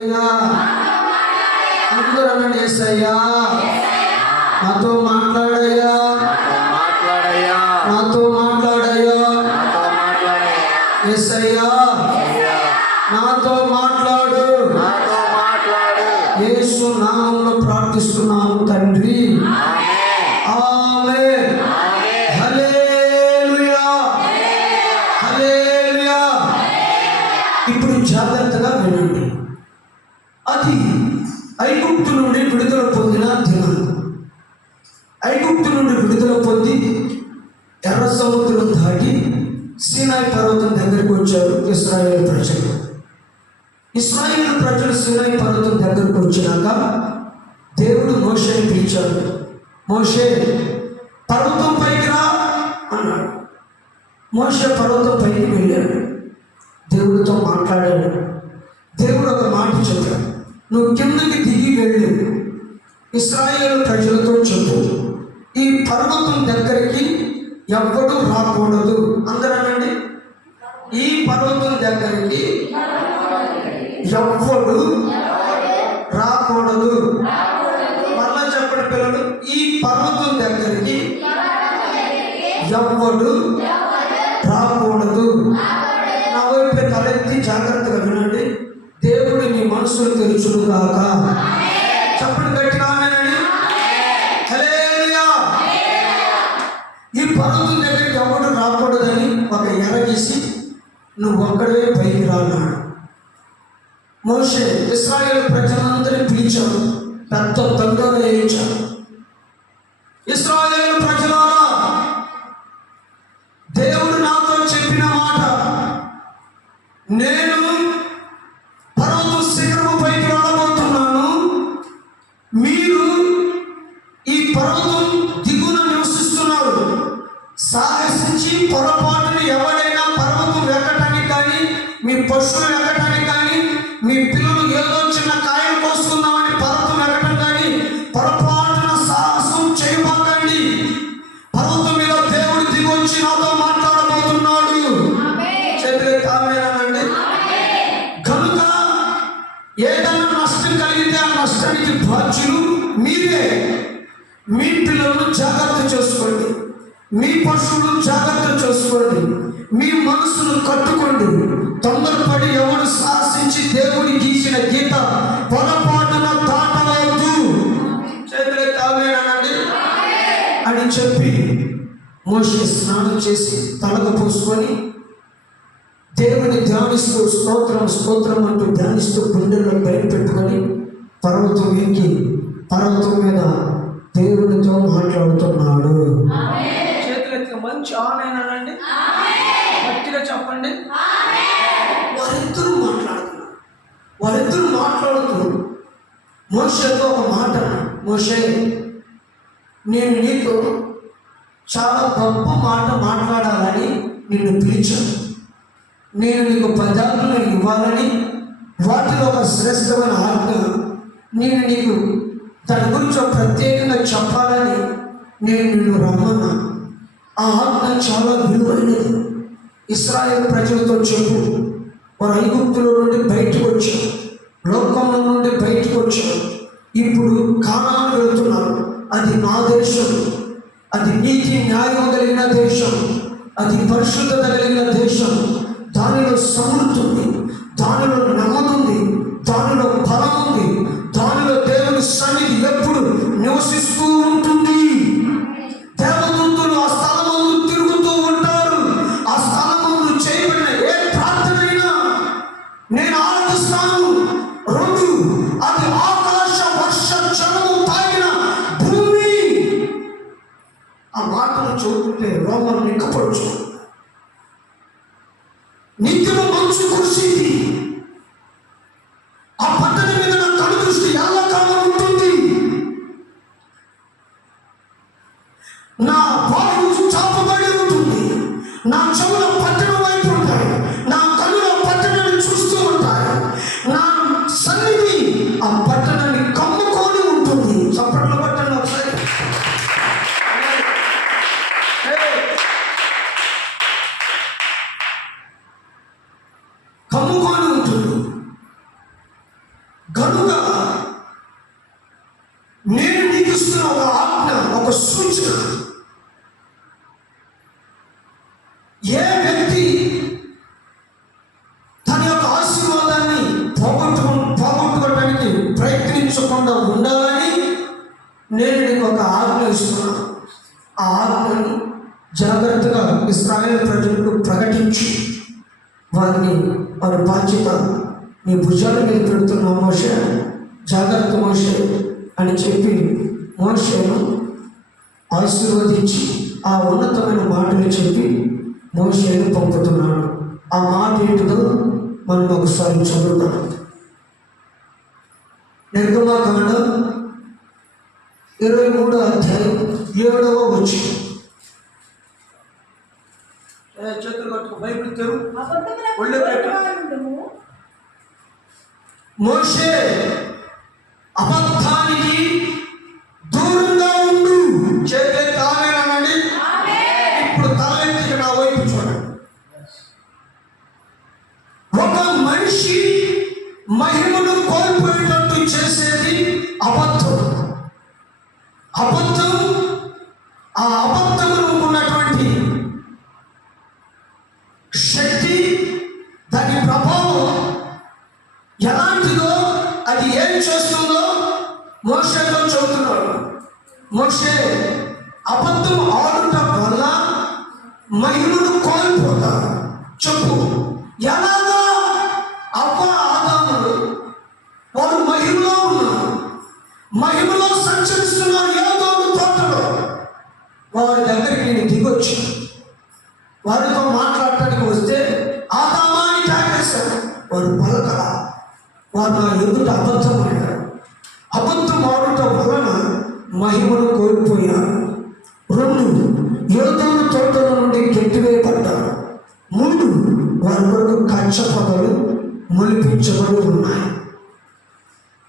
అందరూ అనండి, యేసయ్యా నాతో మాట్లాడయ్యా, నాతో మాట్లాడయ్యా, యేసయ్యా నాతో మాట్లాడు. యేసు నామములో ప్రార్థిస్తున్నాము తండ్రి, ఆమేన్. హల్లెలూయా, హల్లెలూయా. ఇప్పుడు జాగ్రత్తగా వినండి. అది ఐగుప్తు నుండి విడుదల పొందిన దినం. ఐగుప్తు నుండి విడుదల పొంది ఎర్ర సముద్రం దాటి సీనాయి పర్వతం దగ్గరికి వచ్చారు ఇశ్రాయేలు ప్రజలు. ఇశ్రాయేలు ప్రజలు సీనాయి పర్వతం దగ్గరకు వచ్చినాక దేవుడు మోషేని పిలిచాడు. మోషే పర్వతం పైకి రా అన్నాడు. మోషే పర్వతం పైకి వెళ్ళాడు, దేవుడితో మాట్లాడాడు. దేవుడు ఒక మాట చెప్పాడు, నువ్వు కిందకి దిగి వెళ్ళు, ఇశ్రాయేలు ప్రజలతో చెప్పు, ఈ పర్వతం దగ్గరికి ఎవ్వడు రాకూడదు. అందరూ అనండి, ఈ పర్వతం దగ్గరికి ఎవ్వడు రాకూడదు. మళ్ళా చెప్పండి పిల్లలు, ఈ పర్వతం దగ్గరికి ఎవ్వడు రాకూడదు. నా వైపు తలెత్తి జాగ్రత్తగా వినండి. దేవుడు నీ మనసును తెరుచును గాక. చెప్పండి గట్టిగా ఆమేనండి. హల్లెలూయా. ఈ పర్వతం దగ్గరికి ఎవడు రాకూడదని ఒక ఎరగేసి నువ్వు ఒక్కడే పైకి రాన్నాడు. మోషే ఇశ్రాయేలు ప్రజలందరినీ పిలిచాడు, పెద్ద తండ్రులు వేయించాడు. ఇశ్రాయేలు ప్రజలారా, దేవుడు నాతో చెప్పిన మాట, నేను పర్వతం శిఖరము పైకి రాబోతున్నాను. మీరు ఈ పర్వతం దిగున నివసిస్తున్నారు. సాహసించి పొరపాటుని ఎవరైనా పర్వతం ఎక్కడానికి కానీ, మీ పశువులు ఎక్కడానికి కానీ, మీ పిల్లలు ఏదో చిన్న కాయం కోసుకుందామని పర్వతం ఎక్కడం కానీ పొరపాటున సాహసం చేయబాకండి. పర్వతం మీద దేవుడు దిగొచ్చి నాతో మాట్లాడబోతున్నాడు. చేతులు కామేనండి. కనుక ఏదైనా నష్టం కలిగితే ఆ నష్టానికి బాధ్యులు మీరే. మీ పిల్లలను జాగ్రత్త చేసుకోండి, మీ పశువులు జాగ్రత్త చేసుకోండి, మీ మనసును కట్టుకోండి. తొందరపడి ఎవడు సాహసించి దేవుడి గీసిన గీత పొరపాటున దాటవద్దు. చేతులు కామేనండి అని చెప్పి మోషే స్నానం చేసి తలకు పోసుకొని దేవుని ధ్యానిస్తూ స్తోత్రం స్తోత్రం అంటూ ధ్యానిస్తూ గుండెల్లో బయట పెట్టుకొని పర్వతం ఎక్కి పర్వతం మీద దేవునితో మాట్లాడుతున్నాడు. చేతులెత్తి మంచి ఆనండి, గట్టిగా చెప్పండి. వారిద్దరూ మాట్లాడుతూ మోషేతో ఒక మాట, మోషే నేను నీతో చాలా గొప్ప మాట మాట్లాడాలని నిన్ను పిలిచాను. నేను నీకు పదార్థాలను ఇవ్వాలని, వాటిలో ఒక శ్రేష్టమైన ఆజ్ఞ నేను నీకు దాని గురించి ప్రత్యేకంగా చెప్పాలని నేను నిన్ను రమ్మన్నా. ఆ ఆజ్ఞ చాలా విలువైనది. ఇశ్రాయేలు ప్రజలతో చెప్పు, వారు ఐగుప్తులో నుండి బయటకు వచ్చారు, లోకంలో నుండి బయటకు వచ్చారు, ఇప్పుడు కానాను వెళ్తున్నారు. అది నా దేశం, అది నీతి న్యాయం కలిగిన దేశం, అది పరిశుద్ధత కలిగిన దేశం. దానిలో సమృద్ధి ఉంది, దానిలో నెమ్మది ఉంది, దానిలో బలం ఉంది, దానిలో దేవుని సన్నిధి ఎప్పుడు నివసిస్తూ ఉంటుంది. దేవదూతలు ఆ స్థలమందు తిరుగుతూ ఉంటారు. ఆ స్థలమందు చేయబడిన ఏ ప్రార్థనైనా నేను ఆనందిస్తాను. 2, అది ఆకాశ వర్ష జలము తాగిన భూమి. ఆ మాటలు చూస్తుంటే రోమం నిక్కపడుచు. నిత్యము మంచు కురిసింది. ఆ పట్టణం మీద నా కను దృష్టి ఎల్లకాలం ఉంటుంది. నా బాహు చాపబడి ఉంటుంది. నా చెవుల పట్టణం వైపు ఉంటాయి. నా కనుల పట్టణాన్ని చూస్తూ ఉంటాయి. నా సన్నిధి ఆ పట్టణం కనుక నేను నీకు ఇస్తున్న ఒక ఆజ్ఞ, ఒక సూచన, ఏ వ్యక్తి తన యొక్క ఆశీర్వాదాన్ని పోగొట్టుకోవడానికి ప్రయత్నించకుండా ఉండాలని నేను నీకు ఒక ఆజ్ఞ ఇస్తున్నాను. ఆ ఆజ్ఞని జాగ్రత్తగా ఇశ్రాయేలు ప్రజలకు ప్రకటించి వారి బాధ్యత నీ భుజాల మీద పెడుతున్న మోషే, జాగ్రత్త మోషే అని చెప్పి మోషేను ఆశీర్వదించి ఆ ఉన్నతమైన మాటలు చెప్పి మోషేను పంపుతున్నాడు. ఆ మాట ఏంటిదో మనం ఒకసారి చదువుతాం. నిర్గమకాండం 23వ అధ్యాయం 7వ వచనం. చేతులు కట్టుకో, బైబిల్ తెరు, ఒళ్ళు పెట్టు. మోషే అబద్ధానికి దూరంగా ఉండు. చేతులు కావేనండి. ఇప్పుడు తలెత్తి నా వైపు చూడండి. ఒక మనిషి మహిమను కోల్పోయేటట్టు చేసేది అబద్ధం. అబద్ధం, ఆ అబద్ధమును ఉన్నటువంటి శక్తి, దాని ప్రభావం ఎలాంటిదో, అది ఏం చేస్తుందో మోషేతో చెబుతున్నాడు. మోషే, అబద్ధం ఆడుట వల్ల మహిమను కోల్పోతారు. చెప్పు, ఎలాగా? అవ్వ ఆదాములు వారు మహిమలో ఉన్నారు, మహిమలో సంచరిస్తున్నారు. ఏదోను తోటలో వారి దగ్గరికి నేను దిగొచ్చు. వారితో మాట్లాడటానికి వస్తే ఆదామా అని తాగేశారు. వారు పలకరా. వారు నా ఎదుట అబద్ధం ఆడారు. అబద్ధం ఆడటం వలన మహిమను కోల్పోయారు. 2, యోధుల తోటల నుండి కెట్టివేయబడ్డారు. 3, వారి కొరకు కచ్చ పదలు మొలిపించబడి ఉన్నాయి.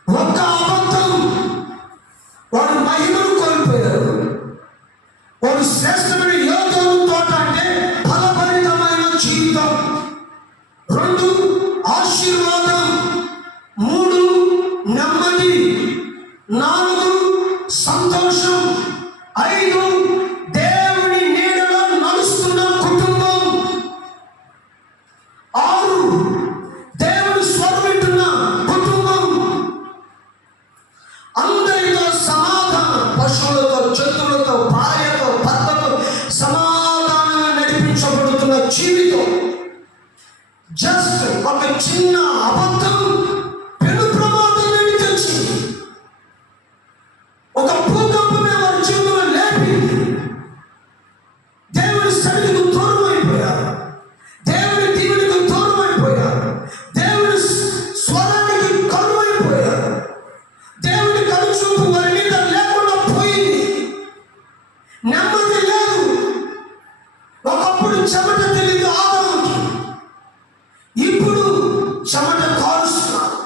ఒక్క అబద్ధం వారు మహిమను కోల్పోయారు. వారు శ్రేష్టమైన యోధుల తోట అంటే ఫలభరితమైన జీవితం. 2, ఆశీర్వాదం. 3, నెమ్మది. 4, సంతోషం. 5, దేవుని నీడలో నడుస్తున్న కుటుంబం. 6, దేవుని స్వరం వింటున్న కుటుంబం. అందరితో సమాధానం, పశువులతో, జంతువులతో, భార్యతో, భర్తతో సమాధానంగా నడిపించబడుతున్న జీవితం. జస్ట్ ఒక చిన్న అబద్ధం పెను ప్రమాదాన్ని తెచ్చింది. ఒక భూకంపమే వారి జీవితంలో లేపింది. దేవుని సన్నిధికి దూరం అయిపోయారు. దేవుని దీవునికి దూరం అయిపోయారు. దేవుని స్వరానికి కరువైపోయారు. దేవుని కనుచూపు వారి మీద లేకుండా పోయింది. నెమ్మది లేదు. ఒకప్పుడు చెమట తెలియదు ఆదాముకి, ఇప్పుడు చెమట కారుస్తున్నారు.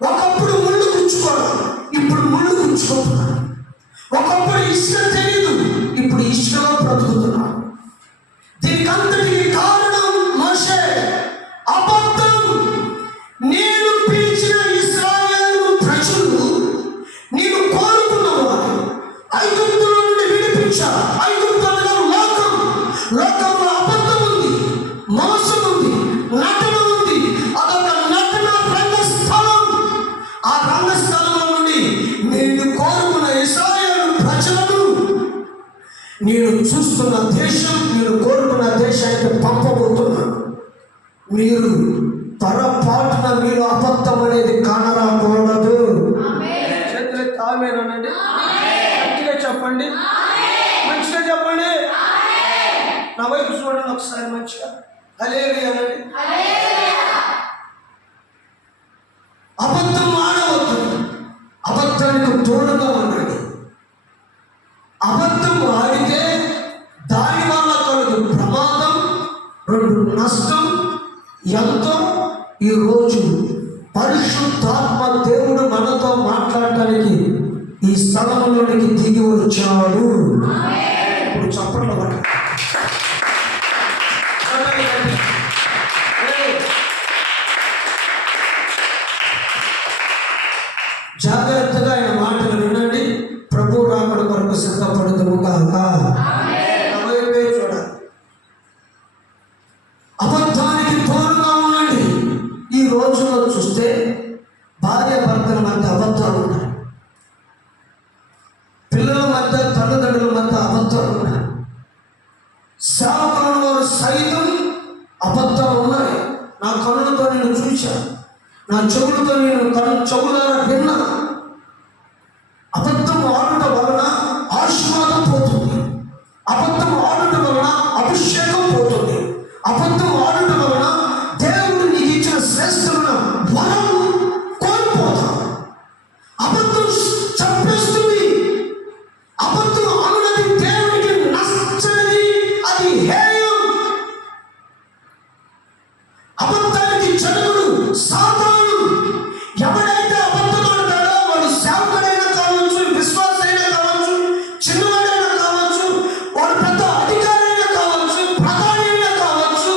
ఒకప్పుడు ముళ్ళు గుచ్చుకోవడం, ఇప్పుడు ముళ్ళు గుచ్చుకుంటున్నారు. ఒకప్పుడు ఇసుక తెలియదు, ఇప్పుడు ఇసుకలో బ్రతుకుతున్నారు. దీనికి అంతటికి కారణం మోషే. అబద్ధం. నేను పిలిచిన ఇశ్రాయేలు ప్రజలు నేను కోరుకున్నవారు ఐగుప్తుల నుండి విడిపించా. ఐగుప్తులలో లోకంలో అబద్ధం ఉంది, మోసం ఉంది, నటన ఉంది. అదొక నటన రంగస్థలం. ఆ రంగస్థలంలో నుండి నేను కోరుకున్న ఇశ్రాయేలు ప్రజలను నేను చూస్తున్న దేశం, నేను కోరుకున్న దేశానికి పంపబోతున్నాను. మీరు పొరపాటున మీరు అబద్ధం అనేది కానరాకూడదు. చేతులు తామేనండి. మంచిగా చెప్పండి, మంచిగా చెప్పండి. నా వైపు చూడండి ఒకసారి మంచిగా. హల్లెలూయా అనండి. అబద్ధం ఆడవద్దు. అబద్ధానికి తోడుగా ఉండండి. అబద్ధం ఆడితే దాని వల్ల కలుగు ప్రమాదం, 2 నష్టం ఎంతో. ఈరోజు పరిశుద్ధాత్మ దేవుడు మనతో మాట్లాడటానికి ఈ స్థలంలోనికి దిగి వచ్చాడు. ఇప్పుడు చప్పట్లు పట్టు. జాగ్రత్తగా ఆయన మాటలు వినండి. ప్రభు రాకడ కొరకు సిద్ధపడుదుము గాక. అవైపే చూడాలి. అబద్ధానికి దూరంగా ఉండండి. ఈ రోజుల్లో చూస్తే భార్య భర్తల మధ్య అబద్ధాలు ఉన్నాయి, పిల్లల మధ్య తల్లిదండ్రుల మధ్య అబద్ధాలు ఉన్నాయి, సేవకులను వారు సైతం అబద్ధాలు ఉన్నాయి. నా కన్నులతో నేను చూశాను, నా చెవులతో నేను చెవులారా విన్నా. అబద్ధం ఆడటం వలన ఆశీర్వాదం పోతుంది, అబద్ధం ఆడటం వలన అభిషేకం పోతుంది, అబద్ధం ఆడటం వలన దేవుడు నీకు ఇచ్చిన శ్రేష్టమైన వరం కోల్పోతాం. అబద్ధం చంపేస్తుంది. అబద్ధం అన్నది దేవునికి నచ్చనిది, అది హేయం. అబద్ధానికి జనకుడు సాతాను. ఎవడైతే అబద్ధం ఆడతాడో వాడు సేవకుడైనా కావచ్చు, విశ్వాసైనా కావచ్చు, చిన్నవాడైనా కావచ్చు, వాడు పెద్ద అధికారైనా కావచ్చు, ప్రధాని అయినా కావచ్చు,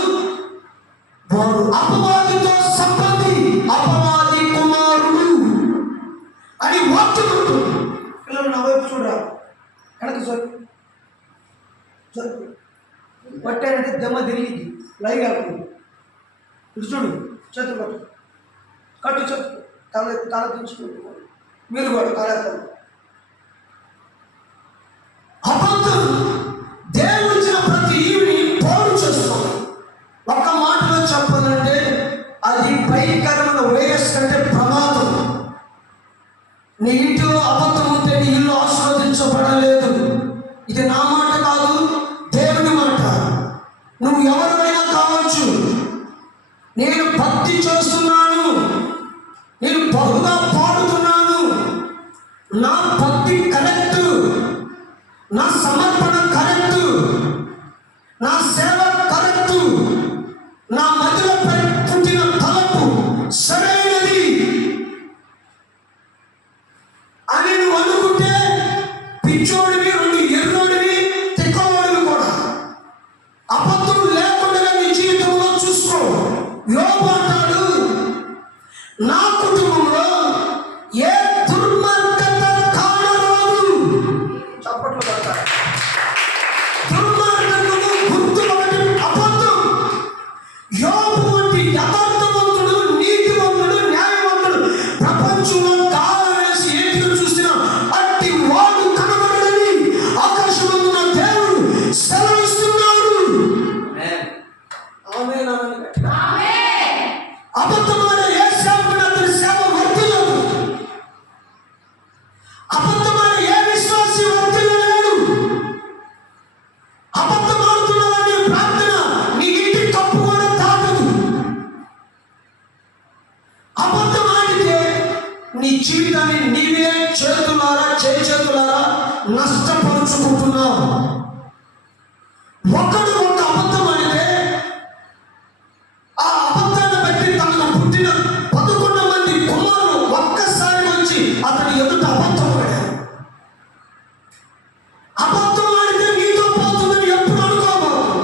వాడు అపవాదితో సంబంధి, అపవాది కుమారుడు అని వాక్యం ఉంటుంది. పిల్లలు నా వైపు చూడరా, వెనక జరుపు పట్టాడంటే దెమ్మ తిరిగి లైవ్ వెళ్తుంది. ఇటు చూడు, చేతులు కట్టు చేతులు, తల దించుకుంటు, మీరు కూడా కాలేస్తారు. అబద్ధం దేవుడు ఇచ్చిన ప్రతి ఈవిని పోరు చేస్తాం. ఒక్క మాటలో చెప్పాలంటే అది భయంకరమైన వైరస్ కంటే ప్రమాదం. నీ ఇంటిలో అబద్ధం ఉంటే నీ ఇల్లు ఆశీర్వదించబడలేదు. ఇది నా మాట కాదు, దేవుని మాట. నువ్వు ఎవరైనా కావచ్చు. నేను భక్తి చేస్తున్నాను, నేను బహుగా పాడుతున్నాను, నా భక్తి కరెక్ట్, నా సమర్పణ కరెక్ట్, నా సేవ కరెక్ట్, నా మధ్యలో పుట్టిన తలపు సరైనది అని నువ్వు అనుకుంటే పిచ్చోడివి, రెండు ఎర్రోడివి, తిక్కవాడివి కూడా. అబద్ధం లేకుండా నీ జీవితంలో చూసుకో. యోబు అంటాడు, నా కుటుంబంలో ఏ దుర్మార్గత కానరాదు. చప్పట్లు పడతారు. దుర్మార్గతకు గుర్తు ఒకటి అబద్ధం. యోబు వంటి యథార్థవంతుడు, నీతివంతుడు, న్యాయవంతుడు ప్రపంచంలో కాలం వేసి ఏటిగా చూసిన అట్టి వాడు కనబడని ఆకాశమందున దేవుడు సెలవిస్తున్నాడు. అబద్ధమైన ఏ సేవకుడు అతని సేవ వర్తిల్లదు. అబద్ధమైన ఏ విశ్వాసి వర్తిల్లలేడు. అబద్ధం ఆడుతున్నావని ప్రార్థన నీ ఇంటి కప్పు కూడా తాగదు. అబద్ధం ఆడితే నీ జీవితాన్ని నీవే చేతులారా నష్టపరుచుకుంటున్నావు. ఒకడు ఒక అబద్ధం ఆడితే ఆ అబద్ధాన్ని బట్టి తనకు పుట్టిన 11 మంది కుమారులు ఒక్కసారి వచ్చి అతని ఎదుట అబద్ధం ఆడారు. అబద్ధం ఆడితే నీతో పోతుందని ఎప్పుడు అనుకోవాలి.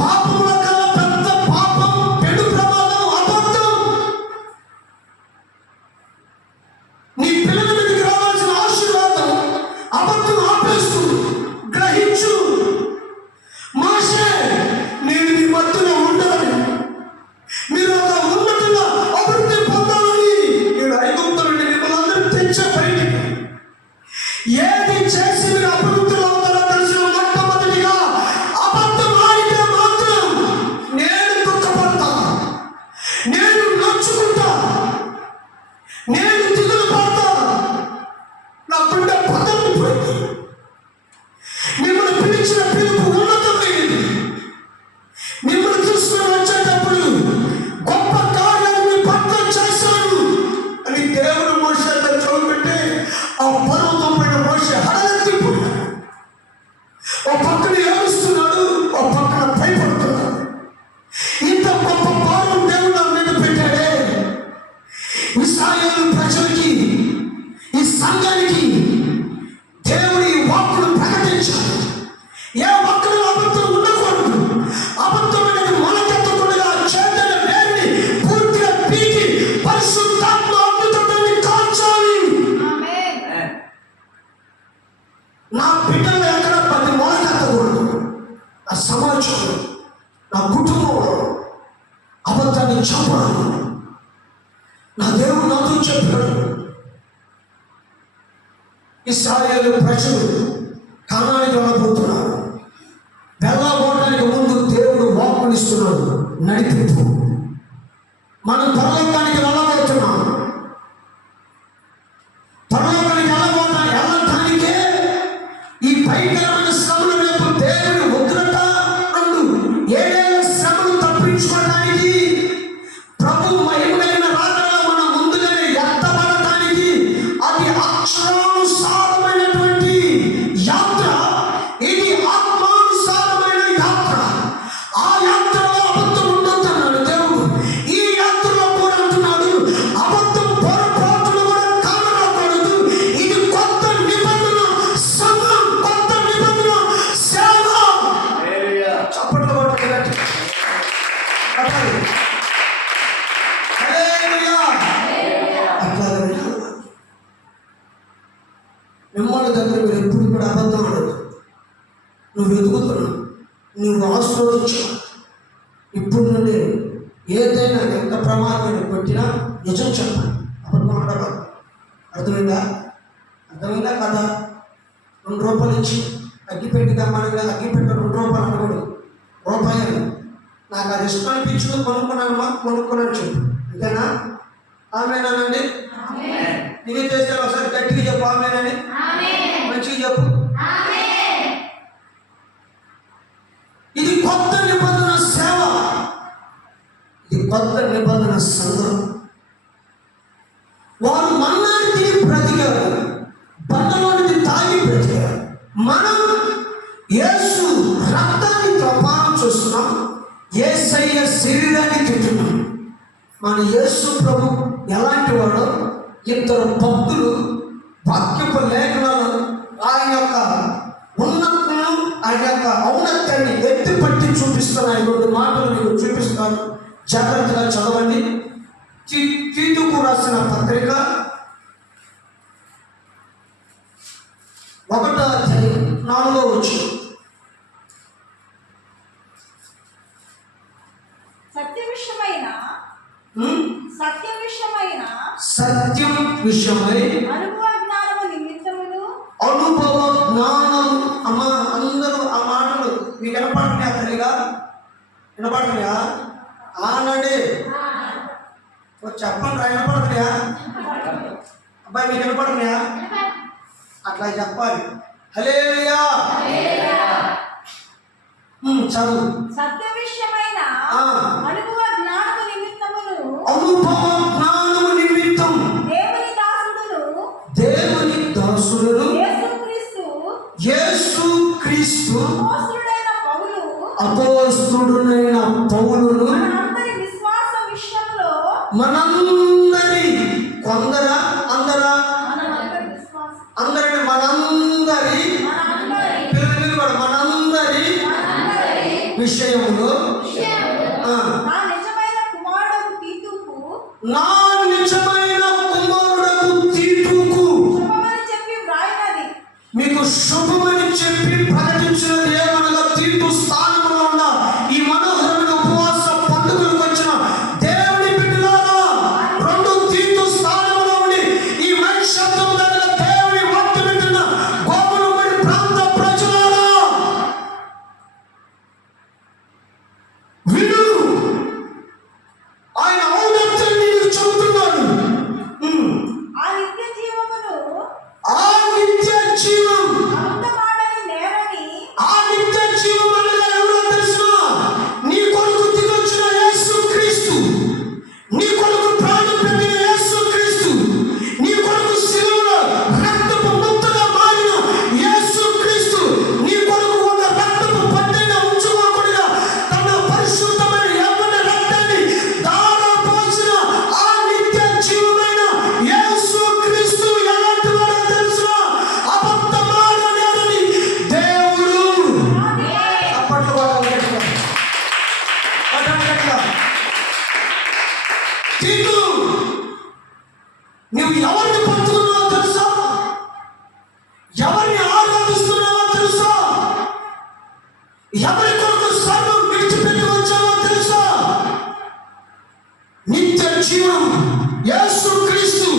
పాపంలో కన్నా పెద్ద పాపం, పెను ప్రమాదం అబద్ధం. నీ పిల్లల మీదకి రావాల్సిన ఆశీర్వాదం అబద్ధం ఆపేస్తుంది. గ్రహించు. మోషే, నేను నీ మధ్యలో ఉండాలని, మీరు ఒక ఉన్నతంగా అభివృద్ధి పొందాలని నేను ఐగుప్తు నుండి మిమ్మల్ని అందరూ తెచ్చే బయటికి. ఏది చేసి మీరు అభివృద్ధిలో అవుతారో తెలిసిన మొట్టమొదటిగా అబద్ధం ఆడితే మాత్రం నేను దుఃఖపడతా, నేను నొచ్చుకుంటా, నేను దిగులు పడతా, నా గుండె పదలిపోయింది. మిమ్మల్ని పిలిచిన పిలుపు ఉన్నతమైనది. మిమ్మల్ని చూసుకొని వచ్చేటప్పుడు గొప్ప కార్యాలు మీ పట్ల చేశాను అని దేవుడు మోషేతో చూపెట్టి ఆ పర్వతం పైన మోషే హడలెత్తిపోయాడు. ఓ పక్కన ఏడుస్తున్నాడు, ఓ పక్కన భయపడుతున్నాడు. ఇంత గొప్ప భారం దేవుడు నా మీద పెట్టాడే. ఇశ్రాయేలు ప్రజలకి, ఈ సంఘానికి దేవుడి వాక్కును ప్రకటించాడు. ఏ వాక్కులు అబద్ధం ఉండకూడదు. అబద్ధం అనేది మొలకెత్తకుండా చేతన వేరిని పూర్తిగా పీకి పరిశుద్ధాత్మ అద్భుతాన్ని కాల్చి చెప్పాడు, ఇశ్రాయేలు ప్రజలు కానానికి వెళ్ళబోతున్నారు. వెళ్ళబోవడానికి ముందు దేవుడు వాక్కునిస్తున్నాడు, నడిపింపు. మనం పరలోకానికి వెళ్ళబోతున్నాం. పరలోకానికి వెళ్ళటానికే ఈ భయంకరమైన శ్రమలు రేపు దేవుని ఉగ్రత 7 ఏళ్ల శ్రమలు తప్పించుకోవడానికి, ప్రభు మహిమ కలిగిన రాత్రిలో మనం ముందుగానే ఎత్తబడటానికి అది అక్షరానుసారమైనటువంటి యాత్ర. ఇది ఆత్మానుసారమైన యాత్ర. ఆ యాత్రలో అబద్ధం ఉండొద్దన్నాడు దేవుడు. ఈ యాత్రలో కూడా అంటున్నాడు, అబద్ధం పొరపాటులు కూడా కానరాకూడదు. ఇది కొత్త నిబంధన సంఘం, కొత్త నిబంధన సేవ. చప్పట్లు కొట్టండి. మిమ్మల్ని దగ్గర మీరు ఎప్పుడు కూడా అబద్ధం ఆడదు. నువ్వు ఎదుగుతున్నావు, నువ్వు ఆస్వాదించు. ఇప్పుడు నుండి ఏదైనా ఎంత ప్రమాదమైన పెట్టినా నిజం చెప్పాలి, అబద్ధం ఆడకూడదు. అర్థమైందా? అర్థమైందా కదా? 2 రూపాయలు ఇచ్చి అగ్గిపెట్టి దమ్మనగా అగ్గిపెట్టి 2 రూపాయలు అనకూడదు, రూపాయలు. నాకు అది ఇష్టం అనిపించుకుని కొనుక్కున్నాను చెప్పు, అంతేనా? ఆమెనానండి. ఇది చేస్తే ఒకసారి గట్టిగా చెప్పు, ఆమెనని. మంచిగా చెప్పు. ఇది కొత్త నిబంధన సేవ, ఇది కొత్త నిబంధన సంఘం. వారు మన్నాన్ని తిని బ్రతికారు, బండలోనిది తాగి బ్రతికారు. మనం యేసు రక్తాన్ని ప్రమాణం చేస్తున్నాం, యేసయ్య శరీరాన్ని తింటున్నాం. మన యేసు ప్రభు ఎలాంటి వాడో 2 భక్తులు వాక్యపు లేఖనాలు ఆయన యొక్క ఉన్నతను, ఆయన యొక్క ఔన్నత్యాన్ని ఎత్తి పట్టి చూపిస్తున్నాయి. 2 మాటలు మీకు చూపిస్తాను, జాగ్రత్తగా చదవండి. తీతుకు రాసిన పత్రిక 1వ అధ్యాయం 4వ వచనం. సత్యం విషయమై అనుభవ జ్ఞానం. అమ్మ, అందరూ ఆ మాటలు మీకు వినపడుతున్నాయా? తల్లిగా వినపడుతున్నాయా? ఆనండి చెప్పండి, వినపడుతున్నాయా? అబ్బాయి మీకు వినపడుతున్నాయా? అట్లా చెప్పాలి. హల్లెలూయా. చదువు. సత్య విషయమైన అనుభవ జ్ఞానము నిమిత్తమును దేవుని దాసుడును యేసుక్రీస్తు అపోస్తలుడైన పౌలును మనందరి విషయములో నా నిజమైన కుమారుడకు తీతుకు మీకు శుభమని చెప్పి ప్రకటించినది ఏమనగా, తీతు స్థానంలో ఉన్న ఈ మనోహరమైన ఉపవాస పండుగలకు వచ్చిన దేవుని బిడ్డలారా, 2 తీతు స్థానంలో ఉండి ఈ మంచి శబ్దం దగ్గర దేవుని వాక్యం వింటున్న గోగులమడి ప్రాంత ప్రజలారా, విను. ఆయన ఔన్నత్యాన్ని నీకు చెబుతున్నాడు. ఆ నిత్య జీవం అనగా ఎవరో తెలుసా? నీ కొరకు దిగొచ్చిన యేసుక్రీస్తు, నీ కొరకు ప్రాణం పెట్టిన యేసుక్రీస్తు, నీ కొరకు శిలువలో రక్తపు ముద్దగా మారిన యేసుక్రీస్తు, నీ కొరకు ఒక రక్తపు పట్టైన ఉంచుకోకుండా తన పరిశుద్ధమైన యవ్వన రక్తాన్ని దారపోసిన ఆ నిత్య జీవమైన యేసుక్రీస్తు ఎలాంటి వాడో తెలుసా? అబద్ధమాడలేదని దేవుడు. అప్పట్లో తీతు, నువ్వు ఎవరిని పంచుకున్నావో తెలుసా? ఎవరిని ఆరాధిస్తున్నావో తెలుసా? ఎవరి కొరకు సర్వం విడిచిపెట్టి వచ్చావో తెలుసా? నిత్య జీవం యేసుక్రీస్తు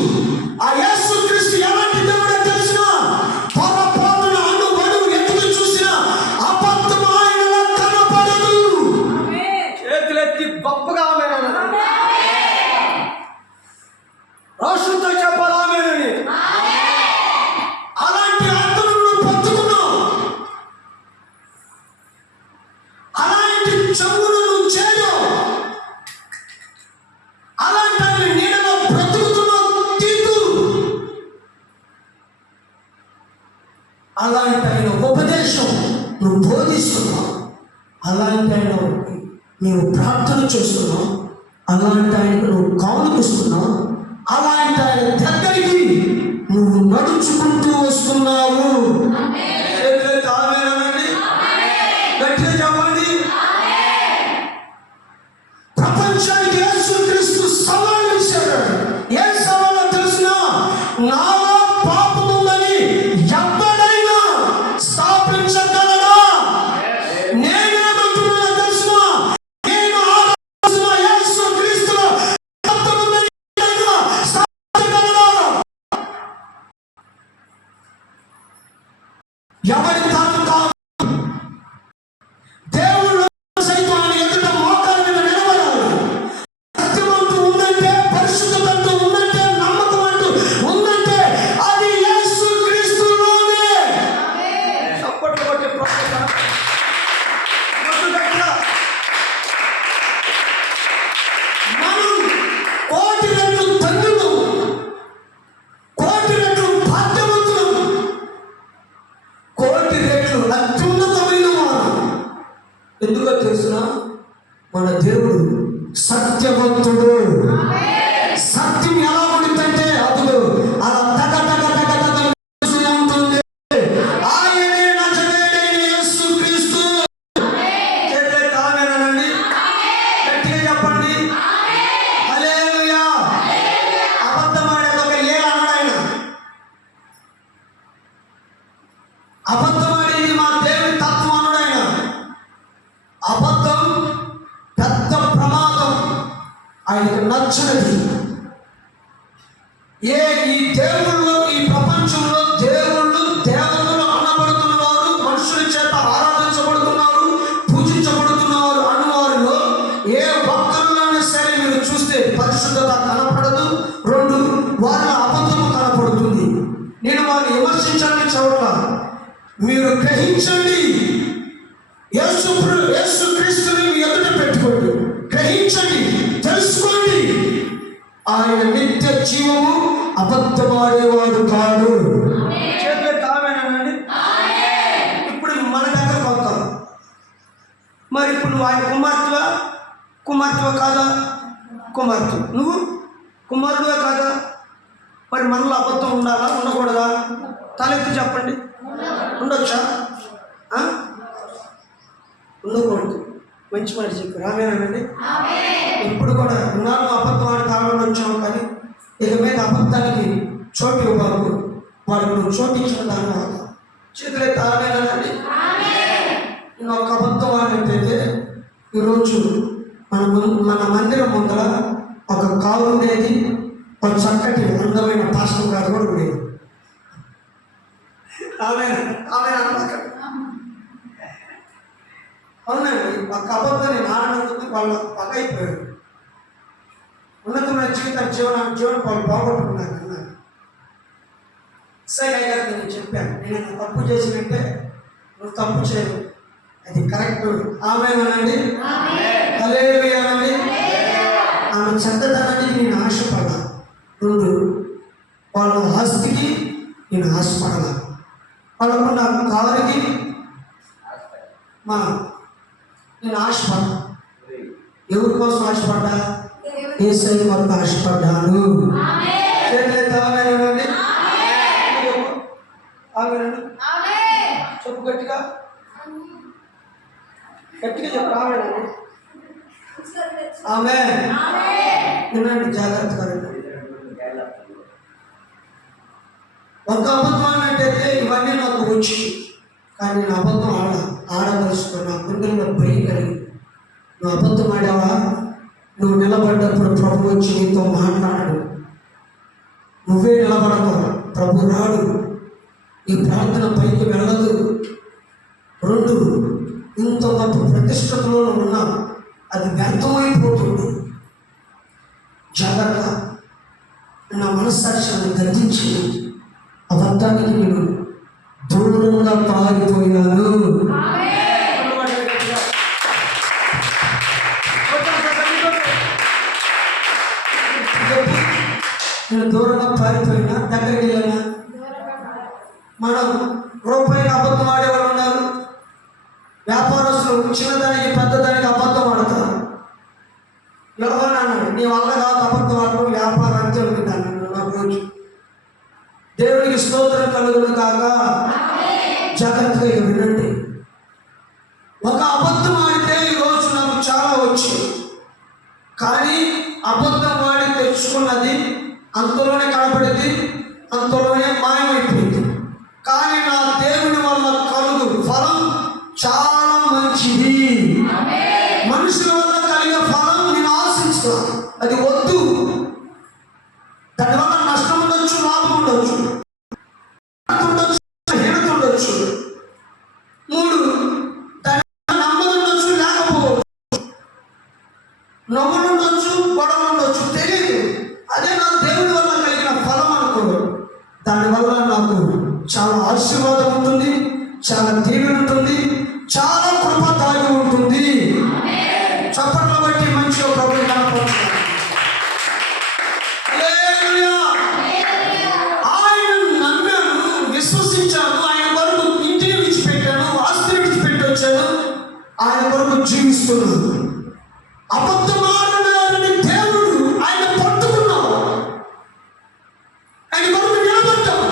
అలాంటి ఆయన ఉపదేశం నువ్వు బోధిస్తున్నావు, అలాంటి ఆయన నీవు ప్రార్థన చేస్తున్నావు, అలాంటి ఆయనకు నువ్వు కానుకిస్తున్నావు, అలాంటి ఆయన దగ్గరికి నువ్వు నడుచుకుంటూ వస్తున్నావు. గట్టిగా చెప్పండి. ప్రపంచానికి యేసుక్రీస్తు సవాలు ఇచ్చాడు. ఏ సవాలో తెలిసిన, నాలో పాపం ఉందని ఎవడైనా స్థాపించగలడా? నేనేమంటున్నా తెలిసిన, నేను ఆలోచన యేసుక్రీస్తులో పాపం ఉందని ఎవడైనా స్థాపించగలడా? ఎవరి తాను కాదు. దేవుడు సైతం ఆయన ఎదుట మోకాళ్ళ మీద నిలబడాలి. సత్యం అంటూ ఉందంటే, పరిశుద్ధత అంటూ ఉందంటే, నమ్మకం అంటూ ఉందంటే అది యేసుక్రీస్తులోనే. చప్పట్లు కొట్టే ప్రార్థన. మనం కోటి రెట్లు ధన్యులు, కోటి రెట్లు భాగ్యవంతులు, కోటి రెట్లు అత్యున్నతమైన వారు. ఎందుకో తెలుసునా? మన దేవుడు సత్యవంతుడు. సత్యం ఎలా ఉంటుందంటే అదుగు అలా తగ తగ తగ తగ మెరుస్తూ ఉంటుంది. ఆయనే నజరేయుడైన యేసుక్రీస్తు. చేతులెత్తి ఆమేనండి. గట్టిగా చెప్పండి. హల్లెలూయా. అబద్ధమాడేది ఒక లీల అన్నాడు ఆయన. అబద్ధమాడేది మా దేవుని తత్వం అన్నాడు ఆయన. అబద్ధం పెద్ద ప్రమాదం, ఆయనకు నచ్చనిది. ఈ దేవుళ్ళు, ఈ ప్రపంచంలో దేవుళ్ళు దేవతలు అనబడుతున్న వారు, మనుషుల చేత ఆరాధించబడుతున్నారు, పూజించబడుతున్నారు అన్నవారిలో ఏ ఒక్కరిలోనే సరే మీరు చూస్తే పరిశుద్ధత కనపడదు. రెండు, వారిలో అబద్ధము కనపడుతుంది. నేను వారిని విమర్శించాలని చదవట్లా, మీరు గ్రహించండి. యేసుక్రీస్తుని మీ ఎదుట పెట్టుకోండి, గ్రహించండి, తెలుసుకోండి. ఆయన నిత్య జీవము, అబద్ధమాడేవాడు కాడు. చేతులెత్తి ఆమేనండి. ఇప్పుడు మన దగ్గరకు వస్తాం. మరి ఇప్పుడు నువ్వు ఆయన కుమార్తెవా కాదా? కుమార్తె. నువ్వు కుమారుడువే కాదా? మరి మనలో అబద్ధం ఉండాలా, ఉండకూడదా? తలెత్తి చెప్పండి. ఉండొచ్చా? ఉండకూడదు. మంచి మాట చెప్పారు. ఆమేనండి. ఇప్పుడు కూడా ఉన్నాను అబద్ధం అని కావాలని వచ్చాము, కానీ ఇక మీద అబద్ధానికి చోటు ఇవ్వబాకు. వాళ్ళకు నువ్వు చోటించిన దాని వల్ల చేతులైతే ఆమేనండి. నేను ఒక అబద్ధం అన్నట్టయితే ఈరోజు మన మందిరం ముందర ఒక కారు ఉండేది, ఒక చక్కటి అందమైన పాస్టర్ గారు కూడా ఉండేది. ఆమె అన్నమాట. అవునండి. ఒక అబద్ధాన్ని నాన్నకు వాళ్ళ పగ అయిపోయాడు. ఉన్నతమైన జీవనం వాళ్ళు పోగొట్టుకున్నారు అన్నారు. సరే గారికి నేను చెప్పాను, నేను తప్పు చేసినట్టే నువ్వు తప్పు చేయవు, అది కరెక్ట్. ఆమేనండి. హల్లెలూయా అండి. ఆమె చెడ్డదనానికి నేను ఆశపడాల. రెండు, వాళ్ళ ఆస్తికి నేను ఆశపడాల. వాళ్ళకున్న కారుకి నేను ఆశపడ్డా. ఎవరి కోసం ఆశపడ్డా? యేసయ్య కొరకు ఆశపడ్డాను. చెప్పు గట్టిగా, గట్టిగా చెప్పు. ఆమేనండి. ఆమె వినండి జాగ్రత్తగా. ఒక అబద్ధం అన్నట్టయితే ఇవన్నీ నాకు వచ్చి, కానీ నేను అబద్ధం ఆడవలసుకో. నా గుండెల్లో భయం కలిగి, నువ్వు అబద్ధం ఆడావా? నువ్వు నిలబడ్డప్పుడు ప్రభు వచ్చి నీతో మాట్లాడు. నువ్వే నిలబడతావు, ప్రభు రాడు, ఈ ప్రార్థన పైకి వెళ్ళదు. రెండు, ఇంత గొప్ప ప్రతిష్టతలో ఉన్నా అది వ్యర్థమైపోతుంది. జాగ్రత్త. నా మనస్సాక్షాన్ని గర్జించి అబద్ధానికి నేను దూరంగా పారిపోయినాను. నేను దూరంగా పారిపోయినా, దగ్గరికి వెళ్ళినా. మనం రూపాయికి అబద్ధం ఆడేవాళ్ళు ఉన్నారు. వ్యాపారస్తులు చిన్నదానికి పెద్దదానికి అబద్ధం ఆడతారు. యోహాను అన్నాడు, నీ వల్ల కాదు అబద్ధం ఆడటం, వ్యాపారం అంతే ఉంటుంది అన్నాడు నాకు రోజు. దేవుడికి స్తోత్రం కలుగును కాక. జాగ్రత్తగా ఇక వినండి. ఒక అబద్ధం ఆడితే ఈరోజు నాకు చాలా వచ్చింది, కానీ అబద్ధం ఆడి తెచ్చుకున్నది అంతలోనే కనపడింది, అంతలోనే మాయమైపోయింది. కానీ నా దేవుని వల్ల కలుగు ఫలం చాలా మంచిది. మనుషుల వల్ల కలిగే ఫలం నేను ఆశించాను, అది వద్దు. దానివల్ల నష్టం ఉండొచ్చు, లాభం ఉండొచ్చు, హీనత ఉండొచ్చు. 3 దాని నెమ్మది ఉండొచ్చు, లేకపోవచ్చు, నవ్వులు ఉండొచ్చు, గొడవ ఉండొచ్చు, తెలియదు. అదే నా దేవుడి వల్ల కలిగిన ఫలం అనుకో, దానివల్ల నాకు చాలా ఆశీర్వాదం ఉంటుంది, చాలా దీవెన ఉంటుంది, చాలా కృప దాగి ఉంటుంది. చప్పట్లు బట్టి మంచిగా ప్రభువు కనపడుతుంది. ఆయన నమ్మాను, విశ్వసించాను, ఆయన కొరకు ఇంటిని విడిచిపెట్టాను, ఆస్తిని విడిచిపెట్టి వచ్చాను, ఆయన కొరకు జీవిస్తున్నాను. అబద్ధమాడని దేవుడు ఆయన పట్టుకున్నావు, ఆయన కొరకు నిలబడ్డావు.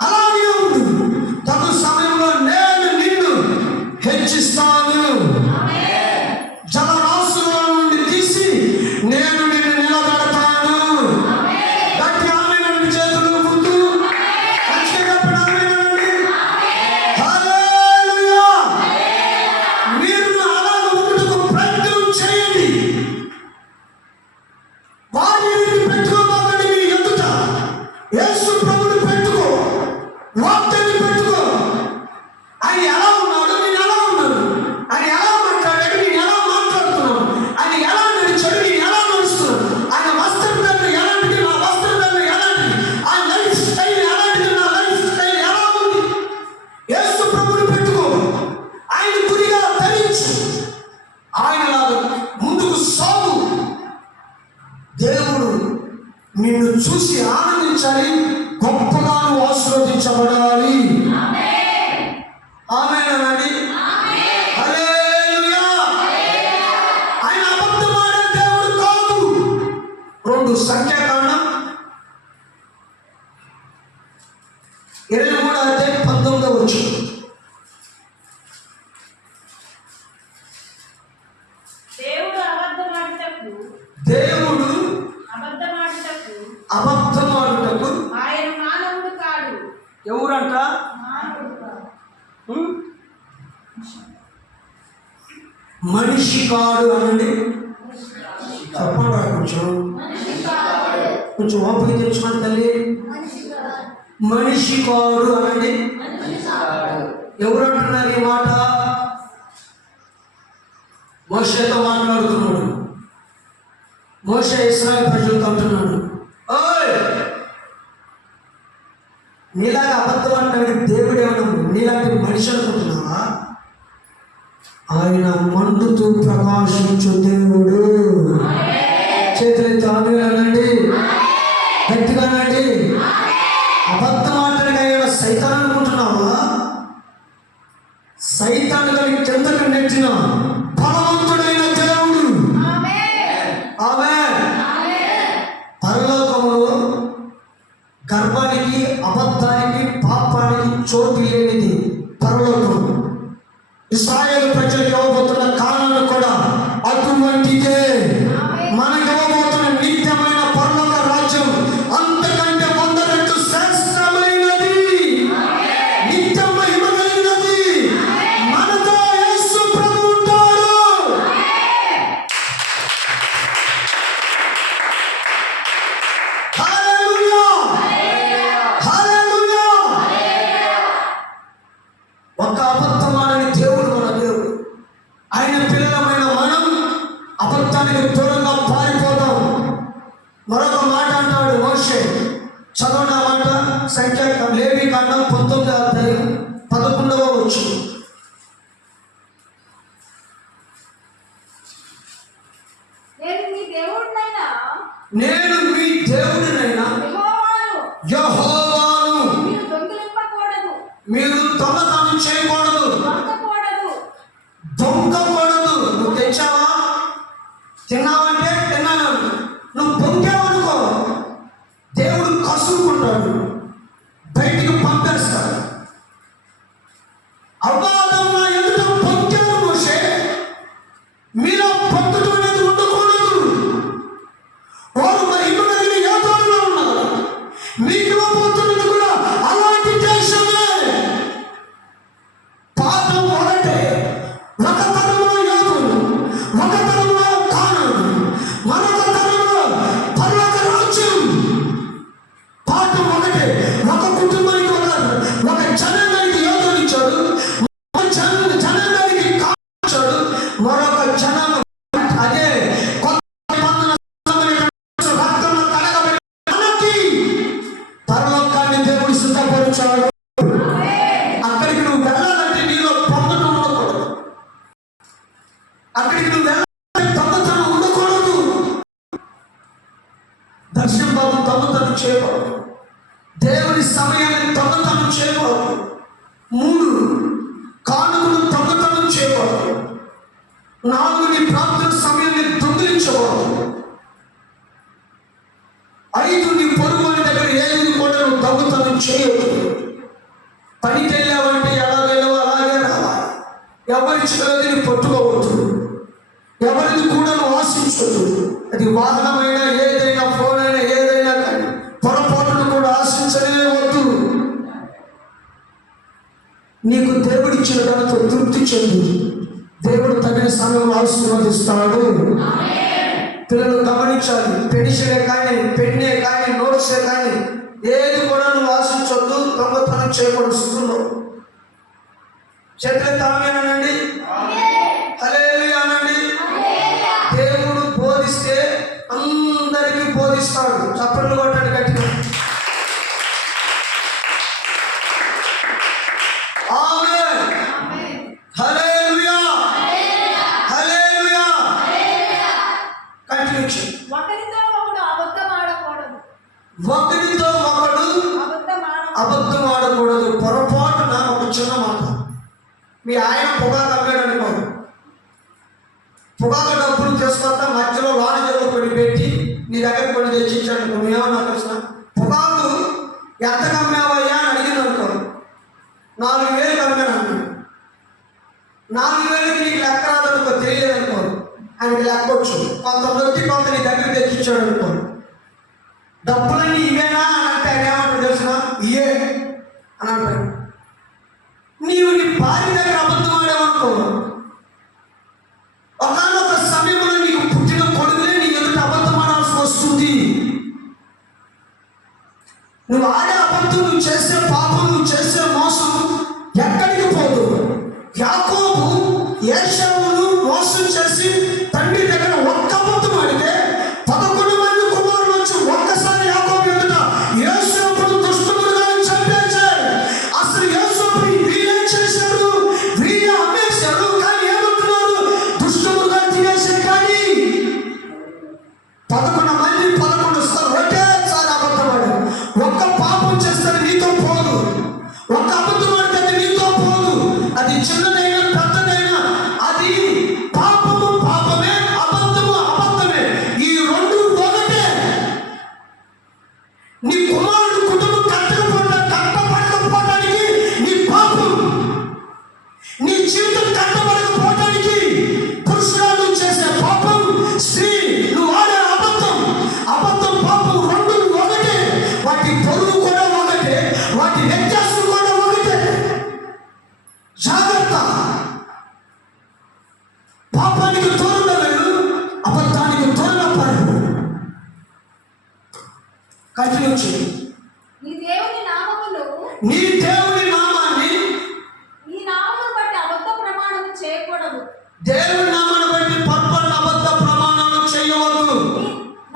అలాగే ఉండు. తగు సమయంలో నేను నిన్ను హెచ్చిస్తాను. జలరాశుల నుండి తీసి నేను నిన్ను నిలబెడతాను. గట్టి ఆమేనండి, చేతులు ఊపుతూ మంచిగా చెప్పండి, ఆమేనండి. హల్లెలూయా. మీరు అలాగ ఉండుటకు ప్రయత్నం చేయండి. వారిని పెట్టుకోబాకండి. మీ ఎదుట యేసు ప్రభువుని పెట్టుకో, వాక్యాన్ని పెట్టుకో. ఆయన ఎలా ఉన్నాడు, నేను ఎలా ఉన్నాను, ఆయన ఎలా మాట్లాడాడు, నేను ఎలా మాట్లాడుతున్నాను, ఆయన ఎలా నడిచాడు, నేను ఎలా నడుస్తున్నాను, ఆయన వస్త్రధారణ ఎలాంటిది, నా వస్త్రధారణ ఎలాంటిది, ఆయన లైఫ్ స్టైల్ ఎలాంటిది, నా లైఫ్ స్టైల్ ఎలా ఉంది. యేసు ప్రభువుని పెట్టుకో, ఆయన గురిగా ధరించు, ఆయనలాగా ముందుకు సాగు. దేవుడు నిన్ను చూసి ఆనందించాలి, గొప్పగాను ఆశీర్వదించబడాలి. ఆమేనండి. హల్లెలూయా. ఆయన అబద్ధమాడే దేవుడు కాదు. 2 సంఖ్యాకాండం 23:19. దేవుడు అబద్ధమాడుటకు అబద్ధమాడుటకు ఆయన మానవుడు కాడు. ఎవరంట? మానవుడు కాడు. మనిషి కాడు అనండి. చెప్పండి కొంచెం కొంచెం ఓపిక తెచ్చుకోండి తల్లి. మనిషి కాడు అనండి. ఎవరంటున్నారు ఈ మాట? మోషేతో మాట్లాడుతున్నాడు. మోషే ఇశ్రాయేలు ప్రజలతో అంటున్నాడు, ఓయ్ నీలాగా అబద్ధం అంటాడు దేవుడు ఏమన్నా నీలాంటి మనిషి అనుకుంటున్నావా? ఆయన మండుతూ ప్రకాశించు దేవుడు. చేతులెత్తి ఆమేన్ అనండి, గట్టిగా అనండి. అబద్ధం అంటాడు ఆయన సైతాన్ అనుకుంటున్నావా? సైతాన్ కలిగి కిందకు నెట్టిన బలవంతుడైన దేవుడు. ఆమేన్. పరలోకములో గర్వానికి, అబద్ధానికి, పాపానికి చోటు లేనిది పరలోకం. ఇశ్రాయేలు ప్రజలకు ఇవ్వబోతున్న కానాను కూడా అటువంటిదే. మనకు ఇవ్వబోతున్న నిత్యమైన పరలోక రాజ్యం అంతకంటే 100 రెట్లు శ్రేష్టమైనది, నిత్య మహిమ కలిగినది. మనతో యేసు ప్రభువు ఉంటాడు. హల్లెలూయా. హల్లెలూయా. ఒక అబద్ధమాడని దేవుడు మన దేవుడు. ఆయన పిల్లలమైన మనం అబద్ధానికి దూరంగా పారిపోదాం. మరొక మాట అంటాడు మోషే, చదవండి ఆ మాట. లేవీకాండం 19:11. నేను మీ దేవుడినైనా యెహోవాను యెహోవాను మీరు దొంగల దొంగతనం చేయకూడదు, వంకకూడదు, దొంగకూడదు. నువ్వు తెచ్చావా, తిన్నావంటే తిన్నాను, నువ్వు పొంగావనుకో దేవుడు కసురుకుంటాడు, బయటికి పంపేస్తాడు. అవ్వాదం నా ఎదుట పొంగావు మోషే, మీలో పొందడం అనేది ఉండకూడదు. వారు మహిమ కలిగిన యాజకులుగా ఉన్నారు, మీకు ఇవ్వబోతున్నది కూడా అలాంటి దేశమే. పాపం ఒకటే, ఒక తరంలో యాజకులు, ఒక తరంలో కానాను, మరొక తరంలో పరలోక రాజ్యం. పాఠం ఒకటే, ఒక కుటుంబానికి ఒక జనాంగానికి యాజకులు ఇచ్చాడు, ఒక జనాంగానికి కాచాడు, మరొక జనాంగం. అదే కొత్త నిబంధన రక్తంలో కడగబడి మనకి పరలోకాన్ని దేవుడు సిద్ధపరిచాడు. అక్కడికి నువ్వు వెళ్ళాలంటే నీలో పొందడం ఉండకూడదు, అక్కడికి నువ్వు వెళ్ళాలంటే దొంగతనం ఉండకూడదు. దర్శనం బాబు దొంగతనం చేయకూడదు, దేవుని సమయాన్ని దొంగతనం చేయకూడదు. 3 కానుకలు దొంగతనం చేయకూడదు. 4 నీ ప్రార్థన సమయాన్ని దొంగిలించకూడదు. 5 నీ పొరుగు వారి దగ్గర ఏది కూడా నువ్వు దొంగతనం చేయొద్దు. పనికి వెళ్ళావంటే ఎలా వెళ్ళావో అలాగే రావాలి. ఎవరి చిన్నది పట్టుకోవద్దు, ఎవరిది కూడా నువ్వు ఆశించవద్దు. అది వాహనమైనా ఏదైనా, ఫోన్ అయినా ఏదైనా కానీ పొరపాటును కూడా ఆశించలే వద్దు. నీకు దేవుడిచ్చిన దానితో తృప్తి చెందు, దేవుడు తగిన సమయంలో ఆశీర్వదిస్తాడు. పిల్లలు గమనించాలి, పెన్షనే కానీ, పెన్నే కానీ, నోట్సే కానీ ఏది కూడా నువ్వు ఆశించొద్దు, దొంగతనం చేయకూడదు. స్థితిలో చేతులు తామేనండి, హల్లెలూయా అనండి. దేవుడు బోధిస్తే అందరికీ బోధిస్తాడు. చప్పట్లు కొట్టండి గట్టిగా. ఆమేన్, హల్లెలూయా, హల్లెలూయా. కంటిన్యూ చేయండి. ఒకరితో ఒకడు అబద్ధం ఆడకూడదు, ఒకరితో ఒకడు అబద్ధం ఆడకూడదు. పొరపాటున ఒక చిన్న మాట, మీ ఆయన పొగాకు అమ్మాడు అనుకోండి, పొగాకు డబ్బులు తీసుకొస్తా మధ్యలో లారీలో కొన్ని పెట్టి నీ దగ్గర కొన్ని తెచ్చిచ్చాడు అనుకో, నువ్వేమన్నా తెలిసిన పొగాకు ఎంత అమ్మావయ్యా అని అడిగింది అనుకో, 4,000 అమ్మాను అన్నాడు. 4,000కి నీకు లెక్క రాదనుకో, తెలియదు అనుకో, ఆయనకి లెక్కొచ్చు. కొంత వ్యక్తి కొంత నీ దగ్గర తెచ్చిచ్చాడు అనుకో, డబ్బులన్నీ ఇవేనా అని అంటే ఆయన ఏమంటాడు తెలిసిన, ఇయే అని అంటాడు. నీవు నీ భార్య దగ్గర అబద్ధం ఆడావనుకో, ఒకనొక సమయంలో నీకు పుట్టిన కొడుకులే నీ ఎదుట అబద్ధం ఆడాల్సి వస్తుంది. నువ్వు ఆడే అబద్ధం, నువ్వు చేసే పాపం, నువ్వు చేసే మోసం ఎక్కడికి పోదు. యాకోబు ఏశావును మోసం చేసి తండ్రి దగ్గర ఒక్క అబద్ధం ఆడితే 11 మంది కుమారులు వచ్చి ఒక్కసారి యాకోబు ఎదుట యేసోపును దుష్టములుగా చంపేశారు. అసలు యేసోపుని వీళ్ళేం చేశారు, వీళ్ళే అమ్మేశారు. కానీ ఏమంటున్నారు, దుష్టములుగా తినేశారు. కానీ 11 మంది 11 సార్లు ఒకేసారి అబద్ధం ఆడారు. ఒక్క పాపం చేస్తే నీతో పోదు, ఒక్క అబద్ధం ఆడితే నీతో పోదు. అది చిన్నదైనా పెద్దదైనా అది పాపము పాపమే, అబద్ధము అబద్ధమే. ఈ రెండు ఒకటే. నీ కుమారుడు కుటుంబం కట్టపడకపోవడానికి నీ పాపం, నీ జీవితం కట్టబడకపోవడానికి పురుషురాలు చేసే పాపం, స్త్రీ నువ్వు ఆడే అబద్ధం, అబద్ధం పాపం రెండు ఒకటే. వాటి పొరుగు కూడా ఒకటే, వాటి వ్యత్యాసం కూడా ఒకటే. జాగ్రత్త. పాపానికి దూరంగా వెళ్ళు, అబద్ధానికి దూరంగా పడు. కంటిన్యూ చేయి. నీ దేవుని నామములు, నీ దేవుని నామాన్ని, ఈ నామమును బట్టి అబద్ధ ప్రమాణం చేయకూడదు. దేవుని నామాన్ని బట్టి పొరపాటు అబద్ధ ప్రమాణాలు చేయవద్దు.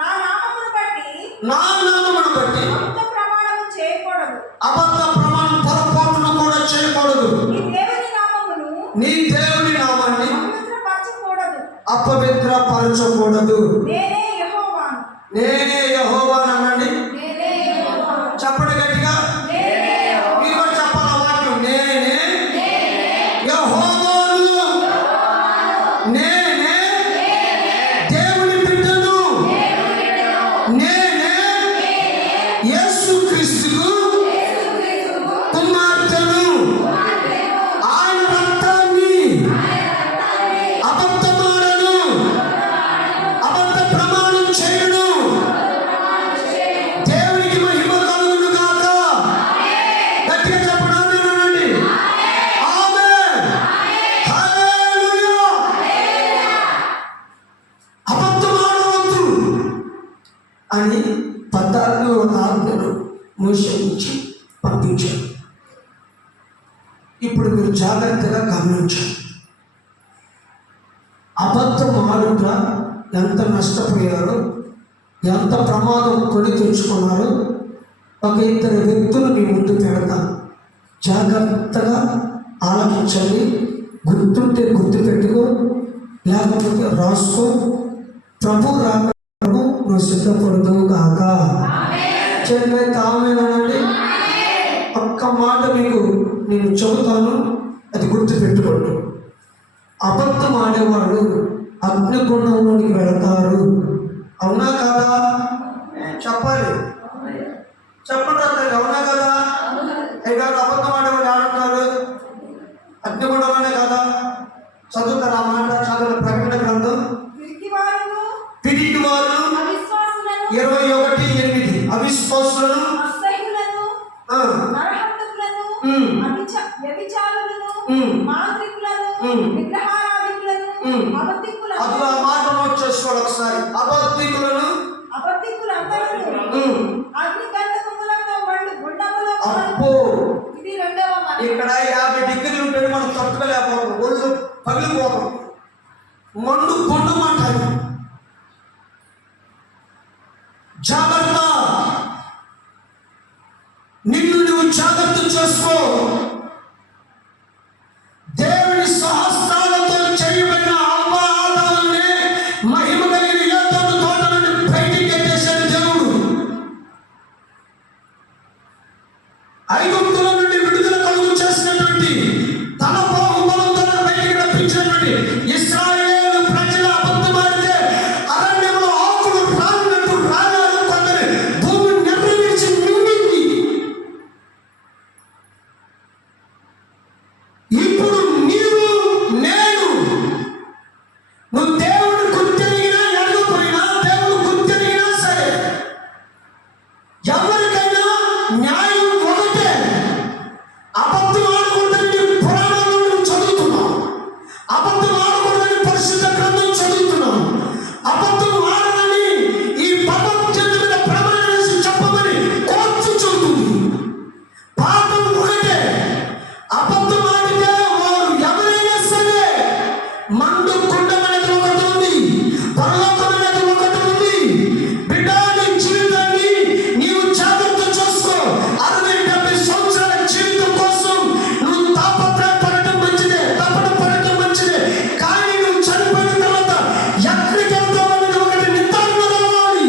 నా నామమును బట్టి, నా నామమును బట్టి అబద్ధ ప్రమాణం చేయకూడదు. అబద్ధ ప్రమాణం పొరపాటును కూడా చేయకూడదు. నీ దేవుని నామమును, నీ దేవుని నామాన్ని అపవిత్రపరచకూడదు. అపవిత్రపరచకూడదు. నేనే యెహోవాను, నేనే యెహోవాను అనండి. నేనే యెహోవాను, చెప్పండి గట్టిగా. నేనే యెహోవాను, మీరు కూడా చెప్పాలి ఆ వాక్యం. నేనే నేనే యేసుక్రీస్తుకు కుమార్తెను ఆయన రక్తాన్ని అబద్ధమాడను, అబద్ధ ప్రమాణం చేయును. దేవునికి మహిమ కలుగును గాక. గట్టిగా చెప్పండి ఆమేనండి. ఆమేన్. హల్లెలూయా. అబద్ధమాడవద్దు అని 14వ ఆజ్ఞను మోషే నుంచి పంపించారు. ఇప్పుడు మీరు జాగ్రత్తగా గమనించాలి. అబద్ధం ఆడుట ఎంత నష్టపోయారో, ఎంత ప్రమాదం కొని తెచ్చుకున్నారో ఒక ఇద్దరు వ్యక్తులు మీ ముందు పెడతాను. జాగ్రత్తగా ఆలోచించండి. గుర్తుంటే గుర్తు పెట్టుకో, లేకపోతే రాసుకో. ప్రభు రాకడకు నువ్వు సిద్ధపడదు కాక. చెప్పే ఆమేనండి. ఒక్క మాట మీకు నేను చెబుతాను, అది గుర్తు పెట్టుకోండి. అబద్ధం ఆడేవాడు అగ్నిగుండంలోనికి వెళతారు. అవునా కదా? చెప్పాలి. చెప్పండి అతనికి. అవునా కదా? గారు అబద్ధం ఆడేవాడు ఆడుతున్నారు అగ్నిగుండంలోనే కదా? చదువుతారు ఆ మాట. చదువు ప్రకటన గ్రంథం పిరికివారును, పిరికివారు అవిశ్వాసులను, 21:8 అవిశ్వాసులను, అసహ్యులను, ఆ, నరహంతకులను, వ్యభిచారులను, మాంత్రికులను, విగ్రహారాధికులను, అబద్ధికులను, అది ఆ మాట నోట్ చేసుకోవాలి ఒకసారి. అబద్ధికులందరూ అగ్నిగంధకములతో మండు గుండములో అబ్బో, ఇది రెండవ మాట. ఇక్కడ 50 డిగ్రీలు ఉంటే మనం తట్టుకోలేకపోతాం, ఒళ్ళు పగిలిపోతాం. మండు గుండం అంటారు. జాగ్రత్త. నిన్ను నువ్వు జాగ్రత్త చేసుకో. దేవుని సహస్రాలతో చేయబడిన అవ్వ ఆదాముల్ని మహిమ కలిగిన ఏదోను తోట నుండి బయటికి ఎత్తేశాడు దేవుడు. ఐగుప్తుల నుండి విడుదల కలుగు చేసినటువంటి తన బాహుబలంతో బయటికి రప్పించినటువంటి ఇశ్రాయేలు ప్రజల అబద్ధమాడితే అరణ్యంలో ఆకులు రాలినట్టు రాలాలు కొందరి భూమి నిర్వహించి నిండింది. ఇప్పుడు నీవు నేను నువ్వు దేవుడు గుర్తెరిగినా ఎరగపోయినా, దేవుడు గుర్తెరిగినా సరే, ఎవరికైనా న్యాయం ఒకటే. అబద్ధం ఆడకూడదని పురాణాలను నువ్వు చదువుతున్నావు, అబద్ధం ఆడకూడదని పరిశుద్ధ గ్రంథం చదువుతున్నావు, అబద్ధం ఆడదని ఈ ప్రపంచం మీద ప్రమాణం వేసి చెప్పమని కోర్టు చెబుతుంది. పాపం ఒకటే. అబద్ధం ఆడితే వారు ఎవరైనా సరే మండు కుండం అనేది ఒకటి ఉంది, పరలోకం అనేది ఒకటి ఉంది. బిడ్డ, నీ జీవితాన్ని నీవు జాగ్రత్త చేసుకో. 60-70 సంవత్సరాల జీవితం కోసం నువ్వు తాపత్రయపడటం మంచిదే, తపన పడటం మంచిదే. కానీ నువ్వు చనిపోయిన తర్వాత ఎక్కడికి వెళ్తావని ఒకటి నిర్ధారణ రావాలి.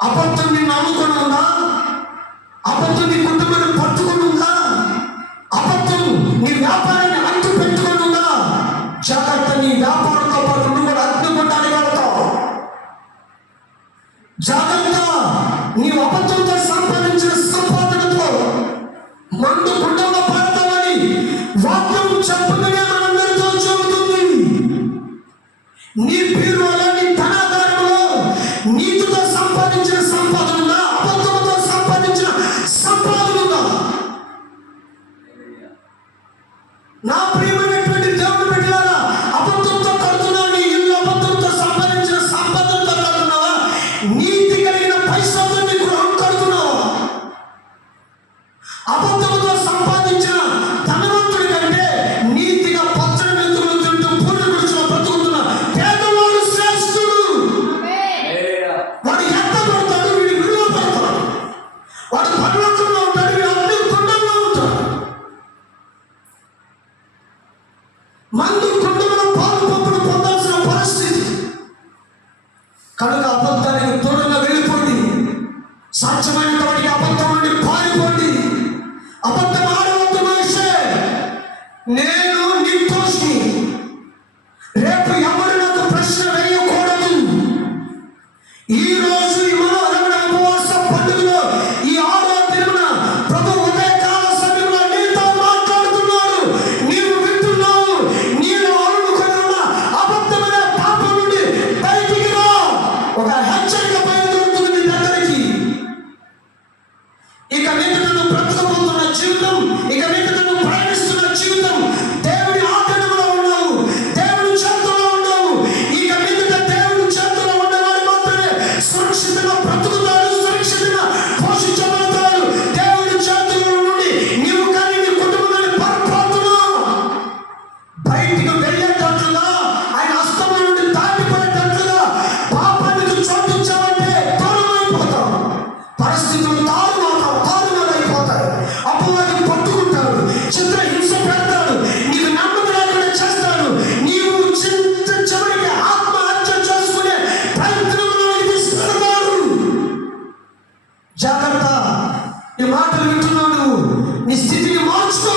అబద్ధం నిన్ను నమ్ముకొని ఉందా? అబద్ధం నీ కుటుంబాన్ని పట్టుకొని ఉందా? అబద్ధం నీ వ్యాపారాన్ని అంటు పెట్టుకొని ఉందా? జాగ్రత్త. నీ వ్యాపారంతో పాటు నువ్వు కూడా అగ్నిగుండానికి వెళ్తావు. జాగ్రత్త. నీవు అబద్ధంతో సంపాదించిన సంపాదనతో మండు గుండంలో పడతావని వాక్యం చెప్పగానే మనందరితో చెబుతుంది. నీ బీరువాలో, నీ ధనాగారంలో నీతితో సంపాదించిన సంపాదన ఉందా? అబద్ధంతో సంపాదించిన సంపాదన ఉందా? నా ప్రియమైనటువంటి దేవుని బిడ్డలారా, అబద్ధంతో కడుతున్నావు నీ ఇల్లు, అబద్ధంతో సంపాదించిన సంపాదనతో కడుతున్నావా? నీతి కలిగిన పైసలతో నీ గృహం కడుతున్నావా? అబద్ధంతో సంపాదించిన ధనవంతుడి కంటే నీతిగా పచ్చని మెంతులు తింటూ పూర్ణ గుడిసెలో బ్రతుకుతున్న పేదవాడు శ్రేష్ఠుడు. వాడు ఎంత పడతాడు, వీడి విలువ పడతాడు. వాడు పరలోకంలో ఉంటాడు, వీడు అగ్ని గుండంలో ఉంటాడు. మందు కుండంలో పాలు పంపులు పొందాల్సిన పరిస్థితి. కనుక అబద్ధానికి దూరంగా వెళ్ళిపోండి. సాధ్యమైన వాడికి అబద్ధం నుండి పారిపోండి. అబద్ధం ఆడవద్దు. మనిషే, నేను నిర్దోషి. రేపు ఎవరు నాకు ప్రశ్న వేయకూడదు. ఈ రోజు ఈ మనోహరమైన సురక్షితంగా బ్రతుకుతాడు, సురక్షితంగా పోషించబడతాడు. దేవుడి చేతుల నుండి నీవు కానీ నీ కుటుంబాన్ని పరిపాలన బయటికి వెళ్ళేటట్లుగా, ఆయన హస్తం నుండి దాటిపోయేటట్లుగా పాపానికి చోటించామంటే దూరమైపోతాం. పరిస్థితులు తారుమారైపోతాయి. అపవాది పట్టుకుంటాడు, చిత్రహింస పెడతాడు, నీకు నమ్మకం లేకుండా చేస్తాడు. నీవు చివరికి ఆత్మహత్య చేసుకునే ప్రయత్నంలో తీసుకెళ్తాడు. జాగ్రత్త, నీ మాటలు వింటున్నాడు, నీ స్థితిని మార్చుకో.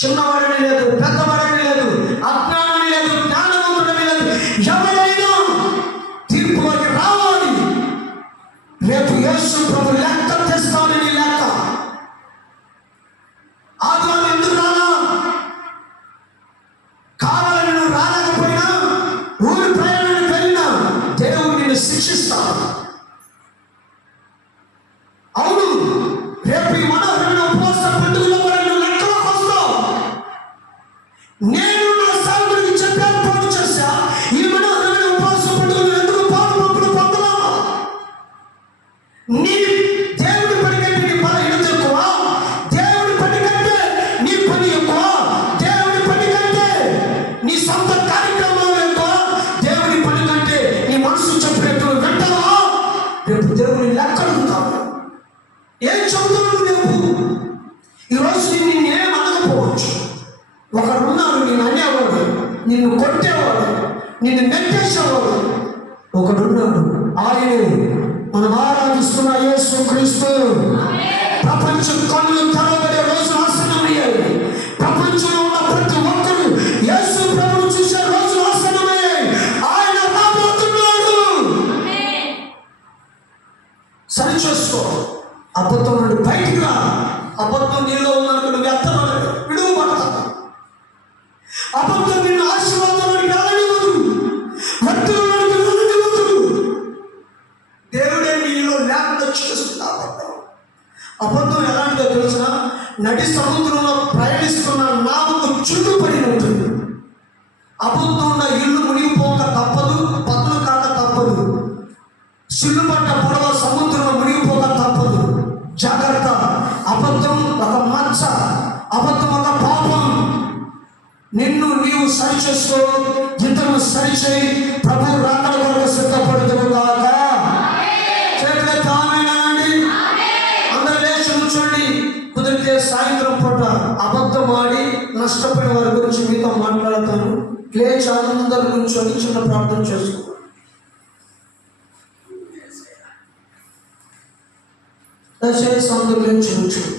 చిన్నవాడని లేదు, పెద్దవాడని లేదు, అజ్ఞానని లేదు, జ్ఞానవంతుడని లేదు. ఎవరైనా తీర్పులోకి రావాలి. రేపు యేసు ప్రభు లెక్క తెస్తానని లెక్క. ఆదివారం ఎందుకు రానా? కావాలని నువ్వు రాలేకపోయినా, ఊరి ప్రయాణానికి వెళ్ళినా దేవుడు నిన్ను శిక్షిస్తాడు. అవును, రేపు ఈ మనోహరమైన ఉపవాస పండుగలో కూడా నువ్వు లెక్కలోకి వస్తావు. నేను నా సేవకుడికి చెప్పాను, పాటు చేశా. ఈ మనోహరమైన ఉపవాస పండుగలు ఎందుకు పాలు పొందలా? నీ దేవుడి పని కంటే నీ బలహీనత ఎక్కువ, దేవుడి పని కంటే నీ పని ఎక్కువ, దేవుడి పని కంటే నీ సొంత కార్యక్రమాలు ఎక్కువ, దేవుడి పని కంటే నీ మనసు చెప్పినట్టు వింటావా? రేపు దేవుని లెక్క అడుగుతావు. ఏం చెబుతున్నాడు రేపు? ఈరోజు నిన్నేం అనకపోవచ్చు. ఒకడున్నాడు నేను అనేవాడు, నిన్ను కొట్టేవాడు, నిన్ను నెట్టేసేవాడు. ఒకడున్నాడు, ఆయనే మనం ఆరాధిస్తున్న యేసు క్రీస్తు. ప్రపంచం కళ్ళు తెరవబడే రోజు ఆసన్నమయ్యాయి. ప్రపంచంలో ఉన్న ప్రతి ఒక్కరు యేసు ప్రభువును చూసే రోజు ఆసన్నమయ్యాయి. ఆయన రాబోతున్నాడు. సరి చేసుకో. అబద్ధం నుండి బయటికి రా. అబద్ధం నీలో ఉన్నట్టు నువ్వు వ్యర్థమని విడువబడతావు. అబద్ధం నిన్ను ఆశీర్వాదంలోకి వెళ్ళనివ్వదు, వర్తనంలోకి వెళ్ళనివ్వదు. దేవుడే నీలో లేకుండా చేస్తుంది అబద్ధం. అబద్ధం ఎలాంటిదో తెలిసిన, నడి సముద్రంలో ప్రయాణిస్తున్న నావకు చుట్టుపడి ఉంటుంది. అబద్ధం ఉన్న ఇల్లు మునిగిపోక తప్పదు, పతనం కాక తప్పదు. సిల్లు పడ్డ పడవ సముద్రంలో మునిగిపోక తప్పదు. జాగ్రత్త. అబద్ధం ఒక మచ్చ, అబద్ధం ఒక పాపం. నిన్ను నీవు సరి చేసుకో, ఇతరులు సరిచేయి. ప్రభు రాకడ కొరకు సిద్ధపడుతును కాక. చేతులెత్తి ఆమేనండి. అందరూ లేచి కూర్చోండి. కుదిరితే సాయంత్రం పూట అబద్ధం ఆడి నష్టపోయిన వారి గురించి మీతో మాట్లాడతాను. లేచి అందరి కూర్చొని చిన్న ప్రార్థన చేసుకో. దయచేసి అందరూ లేచి కూర్చోండి.